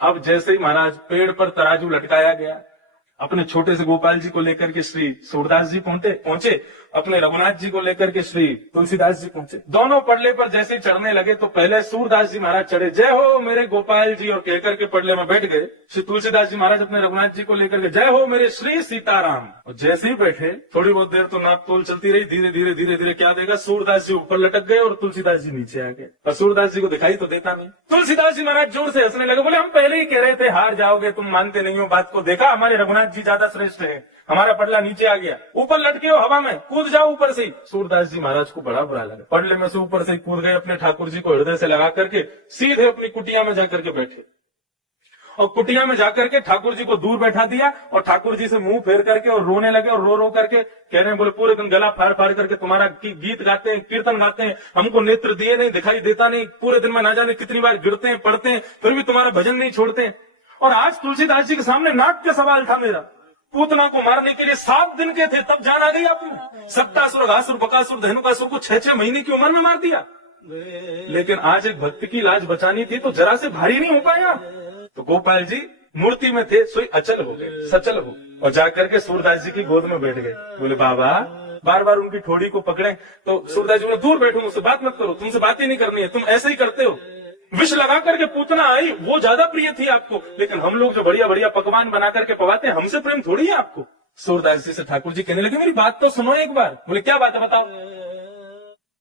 अब जैसे ही महाराज पेड़ पर तराजू लटकाया गया, अपने छोटे से गोपाल जी को लेकर के श्री सूरदास जी पहुंचे, अपने रघुनाथ जी को लेकर के श्री तुलसीदास जी पहुंचे। दोनों पड़ले पर जैसे ही चढ़ने लगे तो पहले सूरदास जी महाराज चढ़े, जय हो मेरे गोपाल जी, और कहकर के पड़ले में बैठ गए। श्री तुलसीदास जी महाराज अपने रघुनाथ जी को लेकर के, जय हो मेरे श्री सीताराम। और जैसे ही बैठे थोड़ी बहुत देर तो नाप तोल चलती रही, धीरे धीरे धीरे धीरे क्या देगा, सूरदास जी ऊपर लटक गए और तुलसीदास जी नीचे आ गए। और सूरदास जी को दिखाई तो देता नहीं। तुलसीदास जी महाराज जोर से हंसने लगे, बोले हम पहले ही कह रहे थे हार जाओगे, तुम मानते नहीं हो बात को, देखा हमारे रघुनाथ जी ज्यादा श्रेष्ठ है, हमारा पड़ला नीचे आ गया, ऊपर लटके हो हवा में, कूद जाओ ऊपर से ही। सूरदास जी महाराज को बड़ा बुरा लगा, पड़ले में से ऊपर से कूद गए, अपने ठाकुर जी को हृदय से लगा करके सीधे अपनी कुटिया में जाकर के बैठे। और कुटिया में जाकर के ठाकुर जी को दूर बैठा दिया और ठाकुर जी से मुंह फेर करके और रोने लगे, और रो रो करके कह रहे हैं, बोले पूरे दिन गला फाड़ फाड़ करके तुम्हारा गीत गाते हैं, कीर्तन गाते हैं, हमको नेत्र दिए नहीं, दिखाई देता नहीं, पूरे दिन में ना जाने कितनी बार गिरते हैं पढ़ते हैं, फिर भी तुम्हारा भजन नहीं छोड़ते। और आज तुलसीदास जी के सामने नाट्य सवाल था मेरा, पूतना को मारने के लिए 7 दिन के थे, तब जान आ गई आपने। सप्तासुर, घासुर, बकासुर, धनुकासुर को 6-6 महीने की उम्र में मार दिया। लेकिन आज एक भक्त की लाज बचानी थी तो जरा से भारी नहीं हो पाया। तो गोपाल जी मूर्ति में थे, सोई अचल हो गए, सचल हो, और जाकर के सूरदास जी की गोद में बैठ गए। बोले बाबा, बार बार उनकी ठोड़ी को पकड़े तो सूरदास जी बोले, दूर बैठो, मुझसे बात मत करो, तुमसे बात ही नहीं करनी है, तुम ऐसे ही करते हो। विष लगा करके पूतना आई, वो ज्यादा प्रिय थी आपको, लेकिन हम लोग जो बढ़िया बढ़िया पकवान बना करके पवाते हैं, हमसे प्रेम थोड़ी है आपको। सूरदास जी से ठाकुर जी कहने लगे, मेरी बात तो सुनो एक बार। बोले क्या बात है, बताओ।